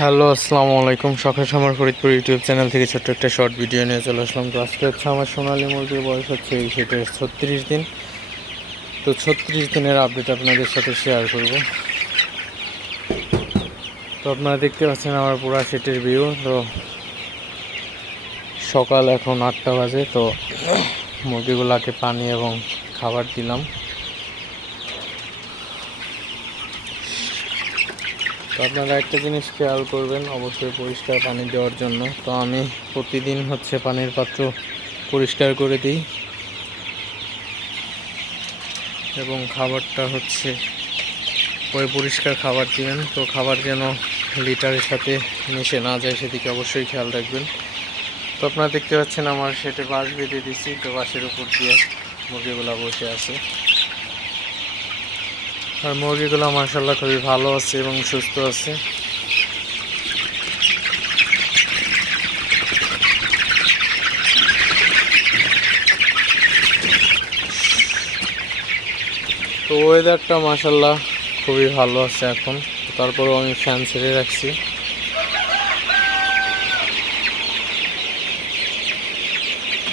Hello, আসসালামু আলাইকুম। সকাল সমর ফরিদপুর ইউটিউব চ্যানেল থেকে ছোট্ট একটা শর্ট ভিডিও নিয়ে চলে আসলাম। তো আজকে হচ্ছে আমার সোনালী মুরগির বয়স হচ্ছে এই সেটা ছত্রিশ দিন। তো ছত্রিশ দিনের আপডেট আপনাদের সাথে শেয়ার করব। তো আপনারা দেখতে পাচ্ছেন আমার পুরা সেটের ভিউ তো সকাল এখন আটটা বাজে, তো মুরগিগুলোকে পানি এবং খাবার দিলাম। তো আপনারা একটা জিনিস খেয়াল করবেন, অবশ্যই পরিষ্কার পানি দেওয়ার জন্য। তো আমি প্রতিদিন হচ্ছে পানির পাত্র পরিষ্কার করে দিই। এবং খাবারটা হচ্ছে, ওই পরিষ্কার খাবার দিবেন। তো খাবার যেন লিটারের সাথে মিশে না যায়, সেদিকে অবশ্যই খেয়াল রাখবেন। তো আপনারা দেখতে পাচ্ছেন, আমার সেটে বাঁশ বেঁধে দিচ্ছি তো বাঁশের উপর দিয়ে মুরগিগুলো বসে আছে। আর মুরগিগুলো মার্শাল্লাহ খুবই ভালো আছে এবং সুস্থ আছে। তো ওয়েদারটা মার্শাল্লাহ খুবই ভালো আছে এখন। তারপরেও আমি ফ্যান ছেড়ে রাখছি।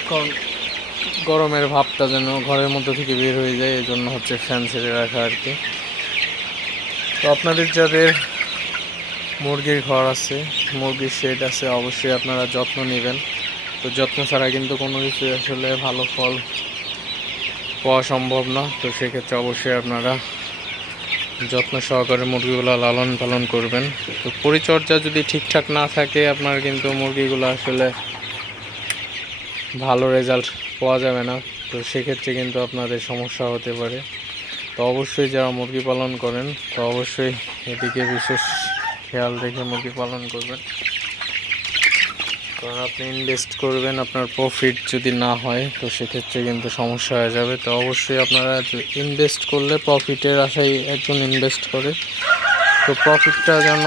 কারণ গরমের ভাবটা যেন ঘরের মধ্যে থেকে বের হয়ে যায় এই জন্য হচ্ছে ফ্যান ছেড়ে রাখা আর কি। তো আপনাদের যাদের মুরগির ঘর আছে, মুরগির শেড আছে, অবশ্যই আপনারা যত্ন নেবেন। তো যত্ন ছাড়া কিন্তু কোনো কিছু আসলে ভালো ফল পাওয়া সম্ভব না। তো সেক্ষেত্রে অবশ্যই আপনারা যত্ন সহকারে মুরগিগুলো লালন পালন করবেন। তো পরিচর্যা যদি ঠিকঠাক না থাকে, আপনার কিন্তু মুরগিগুলো আসলে ভালো রেজাল্ট পাওয়া যাবে না। তো সেক্ষেত্রে কিন্তু আপনাদের সমস্যা হতে পারে। তো অবশ্যই যারা মুরগি পালন করেন, তো অবশ্যই এদিকে বিশেষ খেয়াল রেখে মুরগি পালন করবেন। কারণ আপনি ইনভেস্ট করবেন, আপনার প্রফিট যদি না হয়, তো সেক্ষেত্রে কিন্তু সমস্যা হয়ে যাবে। তো অবশ্যই আপনারা ইনভেস্ট করলে প্রফিটের আশায় একজন ইনভেস্ট করে। তো প্রফিটটা যেন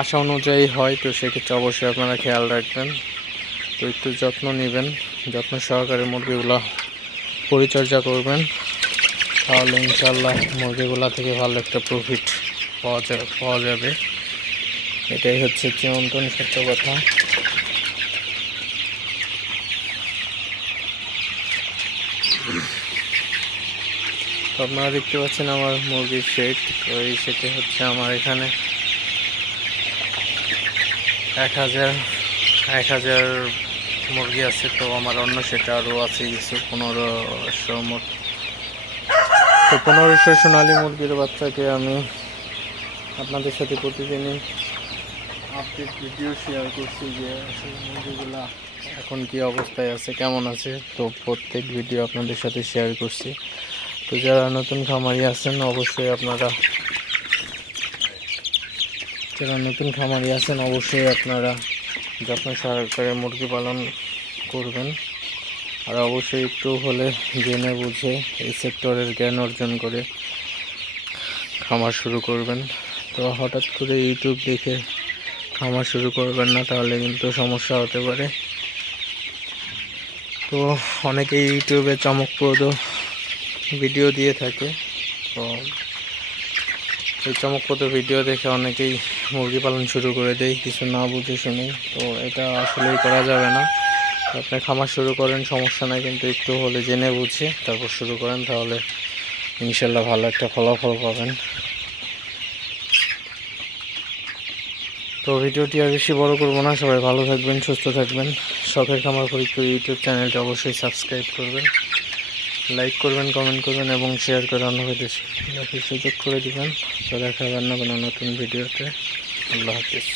আশা অনুযায়ী হয়, তো সেক্ষেত্রে অবশ্যই আপনারা খেয়াল রাখবেন। তো একটু যত্ন নেবেন, যত্ন সহকারে মুরগিগুলো পরিচর্যা করবেন। তাহলে ইনশাল্লাহ মুরগিগুলা থেকে ভালো একটা প্রফিট পাওয়া যাবে পাওয়া যাবে। এটাই হচ্ছে চিরন্তন সত্য কথা। আপনারা দেখতে পাচ্ছেন আমার মুরগির শেড তো এই শেডে হচ্ছে আমার এখানে এক হাজার এক হাজার মুরগি আছে, তো আমার অন্য সেটা আরও আছে কিছু, পনেরোশো মোট তো পনেরোশো সোনালি মুরগির বাচ্চাকে আমি আপনাদের সাথে প্রতিদিনই আপডেট ভিডিও শেয়ার করছি যে মুরগিগুলা এখন কি অবস্থায় আছে, কেমন আছে, তো প্রত্যেক ভিডিও আপনাদের সাথে শেয়ার করছি। তো যারা নতুন খামারি আছেন, অবশ্যই আপনারা যারা নতুন খামারি আছেন, অবশ্যই আপনারা যত্ন সহকারে মুরগি পালন করবেন। আর অবশ্যই একটু হলে জেনে বুঝে এই সেক্টরের জ্ঞান অর্জন করে খামার শুরু করবেন। তো হঠাৎ করে ইউটিউব দেখে খামার শুরু করবেন না, তাহলে কিন্তু সমস্যা হতে পারে। তো অনেকে ইউটিউবে চমকপ্রদ ভিডিও দিয়ে থাকে। তো এই চমকপ্রদ ভিডিও দেখে অনেকেই মুরগি পালন শুরু করে দেয়, কিছু না বুঝে শুনে তো এটা আসলেই করা যাবে না। আপনি খামার শুরু করেন, সমস্যা নাই, কিন্তু একটু হলে জেনে বুঝে তারপর শুরু করেন, তাহলে ইনশাল্লাহ ভালো একটা ফলাফল পাবেন। তো ভিডিওটি আর বেশি বড় করব না, সবাই ভালো থাকবেন, সুস্থ থাকবেন। শখের খামার ফরিদপুর ইউটিউব চ্যানেলটি অবশ্যই সাবস্ক্রাইব করবেন। লাইক করবেন কমেন্ট করবেন এবং শেয়ার করে অন্য দেখার সুযোগ করে দেবেন। তো দেখা হবে অন্য কোনো নতুন ভিডিওতে আল্লাহ হাফিজ।